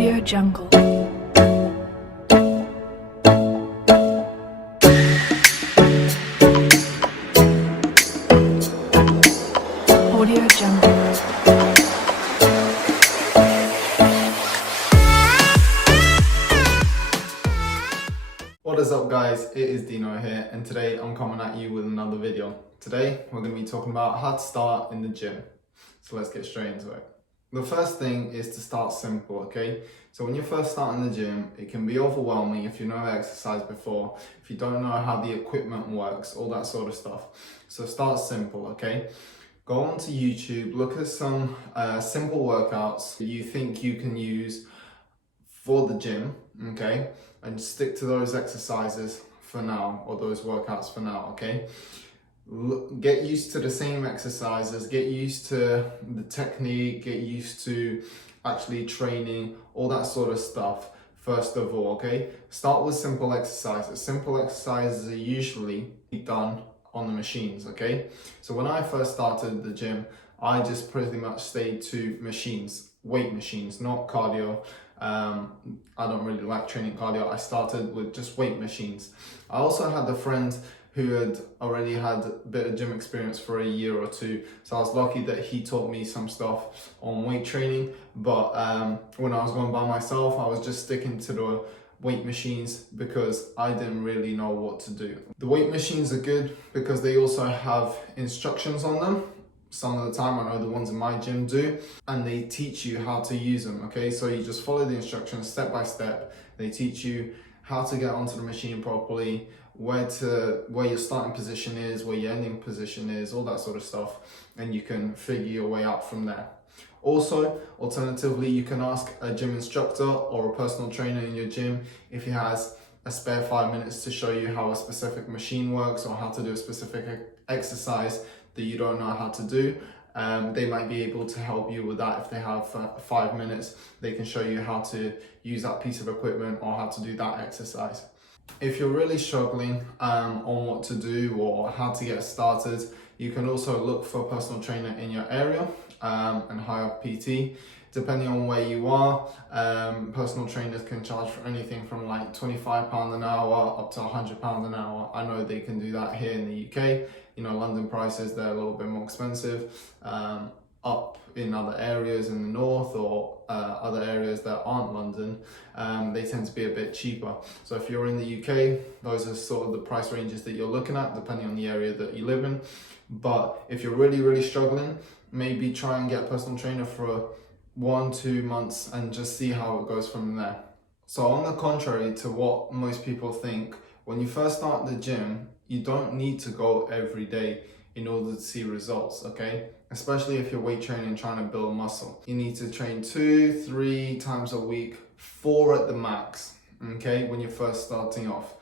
Audio Jungle. Audio Jungle. What is up guys, it is Dino here and today I'm coming at you with another video. Today we're going to be talking about how to start in the gym. So let's get straight into it. The first thing is to start simple, okay? So when you first start in the gym, it can be overwhelming if you've never exercised before, if you don't know how the equipment works, all that sort of stuff. So start simple, okay? Go onto YouTube, look at some simple workouts that you think you can use for the gym, okay? And stick to those exercises for now, or those workouts for now, okay? Get used to the same exercises, get used to the technique, get used to actually training, all that sort of stuff first of all, okay? Start with simple exercises. Simple exercises are usually done on the machines, okay? So when I first started the gym, I just pretty much stayed to machines, weight machines, not cardio. I don't really like training cardio. I started with just weight machines. I also had a friend who had already had a bit of gym experience for a year or two. So I was lucky that he taught me some stuff on weight training. But when I was going by myself, I was just sticking to the weight machines because I didn't really know what to do. The weight machines are good because they also have instructions on them. Some of the time, I know the ones in my gym do, and they teach you how to use them, okay? So you just follow the instructions step by step. They teach you how to get onto the machine properly, where your starting position is, where your ending position is, all that sort of stuff, and you can figure your way out from there. Also, alternatively, you can ask a gym instructor or a personal trainer in your gym if he has a spare 5 minutes to show you how a specific machine works or how to do a specific exercise that you don't know how to do. They might be able to help you with that. If they have 5 minutes, they can show you how to use that piece of equipment or how to do that exercise. If you're really struggling on what to do or how to get started, you can also look for a personal trainer in your area and hire a PT. Depending on where you are, personal trainers can charge for anything from like £25 an hour up to £100 an hour. I know they can do that here in the UK. You know, London prices, they're a little bit more expensive. Up in other areas in the north or other areas that aren't London, they tend to be a bit cheaper. So if you're in the UK, those are sort of the price ranges that you're looking at, depending on the area that you live in. But if you're really struggling, maybe try and get a personal trainer for 1-2 months and just see how it goes from there. So on the contrary to what most people think, when you first start the gym, you don't need to go every day in order to see results, okay? Especially if you're weight training and trying to build muscle. You need to train 2-3 times a week, 4 at the max, okay? When you're first starting off.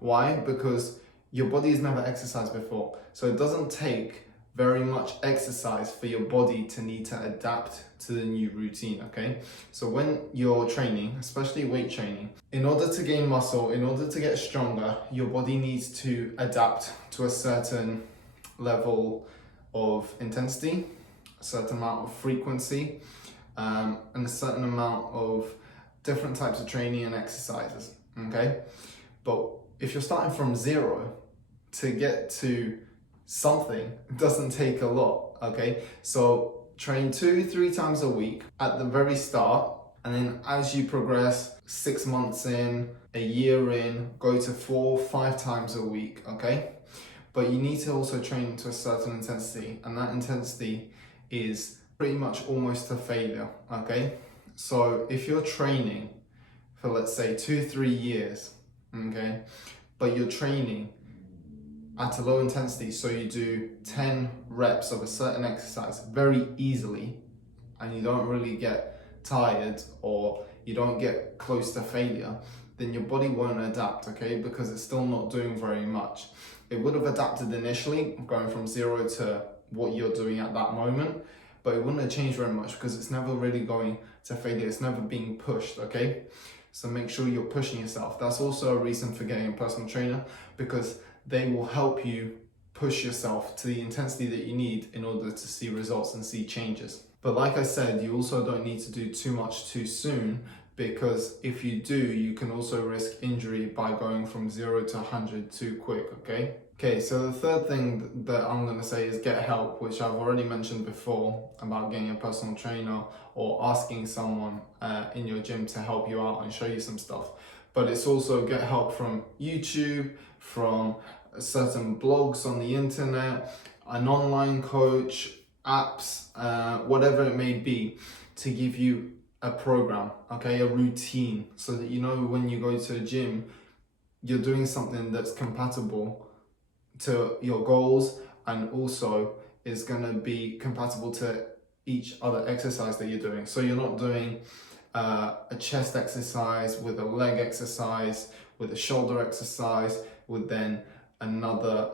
Why? Because your body has never exercised before. So it doesn't take very much exercise for your body to need to adapt to the new routine, okay? So when you're training, especially weight training, in order to gain muscle, in order to get stronger, your body needs to adapt to a certain level of intensity, a certain amount of frequency, and a certain amount of different types of training and exercises, okay? But if you're starting from zero, to get to something doesn't take a lot, okay? So train 2-3 times a week at the very start, and then as you progress, 6 months in, a year in, go to 4-5 times a week, okay? But you need to also train to a certain intensity, and that intensity is pretty much almost to failure, okay? So if you're training for, let's say, 2-3 years, okay, but you're training at a low intensity, so you do 10 reps of a certain exercise very easily, and you don't really get tired or you don't get close to failure, then your body won't adapt, okay? Because it's still not doing very much. It would have adapted initially, going from 0 to what you're doing at that moment, but it wouldn't have changed very much because it's never really going to failure. It's never being pushed, okay? So make sure you're pushing yourself. That's also a reason for getting a personal trainer, because they will help you push yourself to the intensity that you need in order to see results and see changes. But like I said, you also don't need to do too much too soon, because if you do, you can also risk injury by going from 0 to 100 too quick, okay? Okay, so the third thing that I'm going to say is get help, which I've already mentioned before about getting a personal trainer or asking someone in your gym to help you out and show you some stuff. But it's also get help from YouTube, from certain blogs on the internet, an online coach, apps, whatever it may be, to give you a program, okay, a routine, so that you know when you go to a gym, you're doing something that's compatible to your goals and also is going to be compatible to each other exercise that you're doing. So you're not doing a chest exercise with a leg exercise, with a shoulder exercise, with then another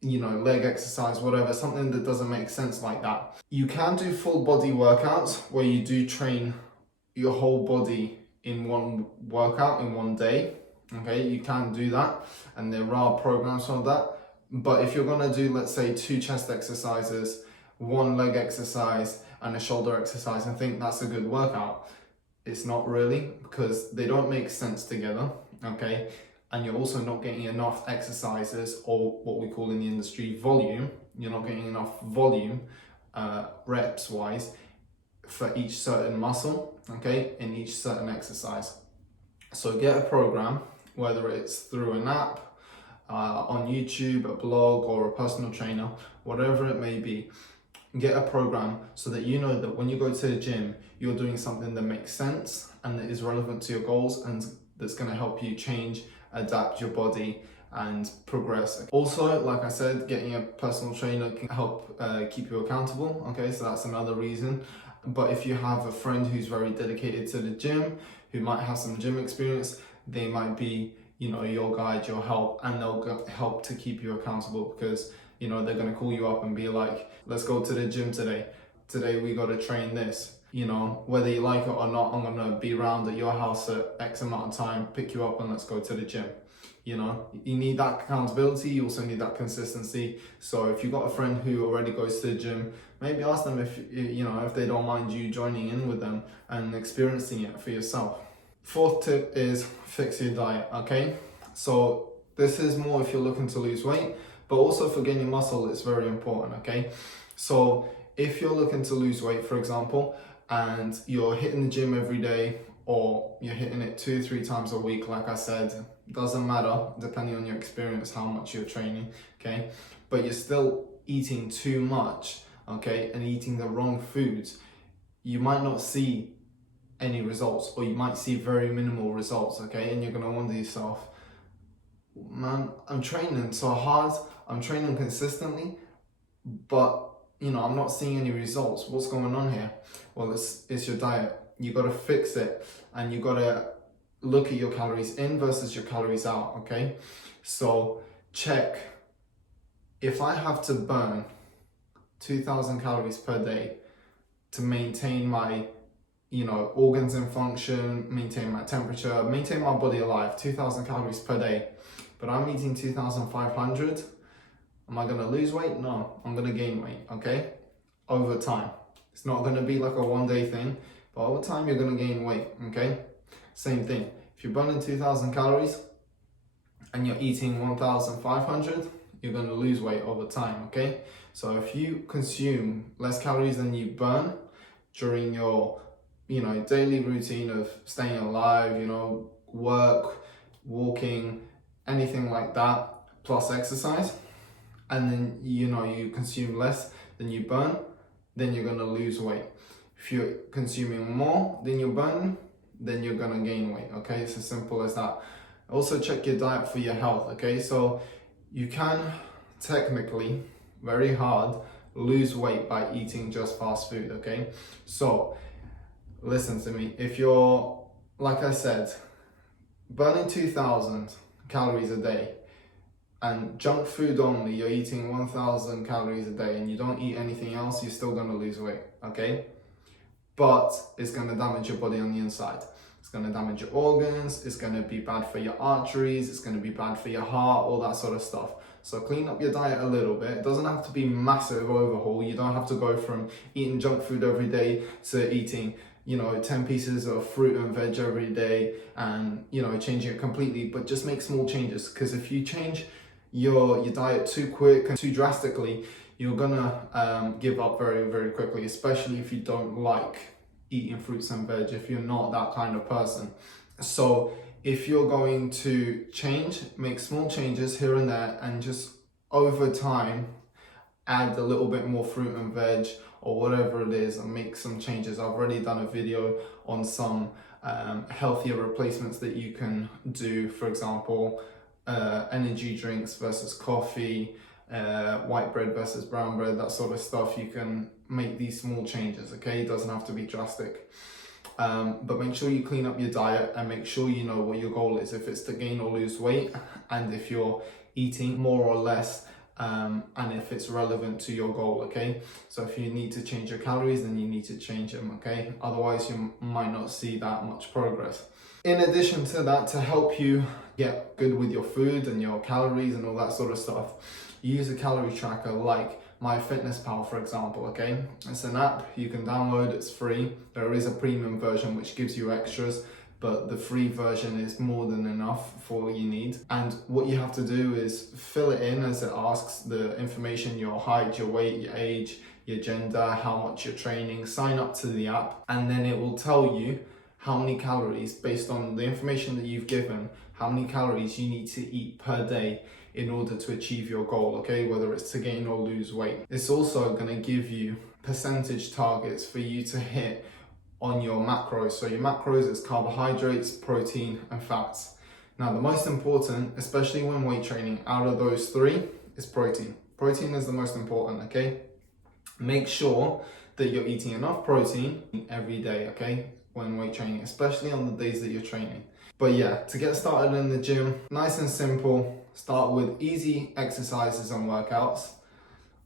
leg exercise, whatever, something that doesn't make sense like that. You can do full body workouts where you do train your whole body in one workout in one day. Okay, you can do that, and there are programs for that. But if you're gonna do, let's say, 2 chest exercises, 1 leg exercise, and a shoulder exercise, and think that's a good workout, it's not really, because they don't make sense together, okay? And you're also not getting enough exercises, or what we call in the industry volume. You're not getting enough volume, reps wise, for each certain muscle, okay, in each certain exercise. So get a program, whether it's through an app, on YouTube, a blog, or a personal trainer, whatever it may be. Get a program so that you know that when you go to the gym, you're doing something that makes sense and that is relevant to your goals and that's going to help you change, adapt your body and progress. Also, like I said, getting a personal trainer can help keep you accountable, okay, so that's another reason. But if you have a friend who's very dedicated to the gym, who might have some gym experience, they might be your guide, your help, and they'll help to keep you accountable, because they're going to call you up and be like, let's go to the gym today we got to train this, whether you like it or not, I'm going to be around at your house at X amount of time, pick you up and let's go to the gym. You need that accountability, you also need that consistency. So if you've got a friend who already goes to the gym, maybe ask them if they don't mind you joining in with them and experiencing it for yourself. Fourth tip is fix your diet, okay? So this is more if you're looking to lose weight, but also for gaining muscle, it's very important, okay? So if you're looking to lose weight, for example, and you're hitting the gym every day, or you're hitting it 2-3 times a week, like I said, doesn't matter, depending on your experience, how much you're training, okay? But you're still eating too much, okay, and eating the wrong foods, you might not see any results, or you might see very minimal results, okay? And you're gonna wonder to yourself, man, I'm training so hard, I'm training consistently, but I'm not seeing any results. What's going on here? Well, it's your diet. You gotta fix it, and you gotta look at your calories in versus your calories out, okay? So check, if I have to burn 2,000 calories per day to maintain my organs in function, maintain my temperature, maintain my body alive, 2,000 calories per day, but I'm eating 2,500, am I gonna lose weight? No, I'm gonna gain weight, okay? Over time. It's not gonna be like a one-day thing, but over time you're gonna gain weight, okay? Same thing, if you're burning 2,000 calories and you're eating 1,500, you're gonna lose weight over time, okay? So if you consume less calories than you burn during your daily routine of staying alive, work, walking, anything like that, plus exercise, and then you consume less than you burn, then you're gonna lose weight. If you're consuming more than you're burning, then you're gonna gain weight, okay? It's as simple as that. Also check your diet for your health, okay? So you can technically, very hard, lose weight by eating just fast food, okay? So listen to me, if you're, like I said, burning 2,000 calories a day and junk food only, you're eating 1,000 calories a day and you don't eat anything else, you're still gonna lose weight, okay? But it's gonna damage your body on the inside. It's gonna damage your organs, it's gonna be bad for your arteries, it's gonna be bad for your heart, all that sort of stuff. So clean up your diet a little bit. It doesn't have to be massive overhaul. You don't have to go from eating junk food every day to eating 10 pieces of fruit and veg every day and, changing it completely, but just make small changes. Because if you change your diet too quick and too drastically, you're gonna give up very, very quickly, especially if you don't like eating fruits and veg, if you're not that kind of person. So if you're going to change, make small changes here and there, and just over time add a little bit more fruit and veg or whatever it is, and make some changes. I've already done a video on some healthier replacements that you can do. For example, energy drinks versus coffee, white bread versus brown bread, that sort of stuff. You can make these small changes, okay? It doesn't have to be drastic. But make sure you clean up your diet and make sure you know what your goal is, if it's to gain or lose weight, and if you're eating more or less, and if it's relevant to your goal, okay? So if you need to change your calories, then you need to change them, okay? Otherwise you might not see that much progress. In addition to that, to help you get good with your food and your calories and all that sort of stuff, you use a calorie tracker like MyFitnessPal, for example, okay? It's an app you can download, it's free. There is a premium version which gives you extras, but the free version is more than enough for what you need. And what you have to do is fill it in as it asks, the information, your height, your weight, your age, your gender, how much you're training. Sign up to the app, and then it will tell you how many calories, based on the information that you've given, how many calories you need to eat per day in order to achieve your goal, okay? Whether it's to gain or lose weight. It's also gonna give you percentage targets for you to hit on your macros. So your macros is carbohydrates, protein, and fats. Now the most important, especially when weight training, out of those three is protein. Protein is the most important, okay? Make sure that you're eating enough protein every day, okay? When weight training, especially on the days that you're training. But yeah, to get started in the gym, nice and simple. Start with easy exercises and workouts.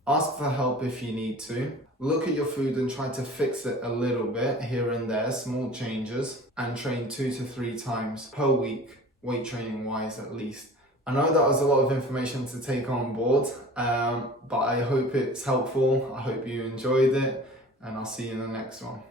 Ask for help if you need to. Look at your food and try to fix it a little bit here and there, small changes, and train 2 to 3 times per week, weight training wise at least. I know that was a lot of information to take on board, but I hope it's helpful. I hope you enjoyed it, and I'll see you in the next one.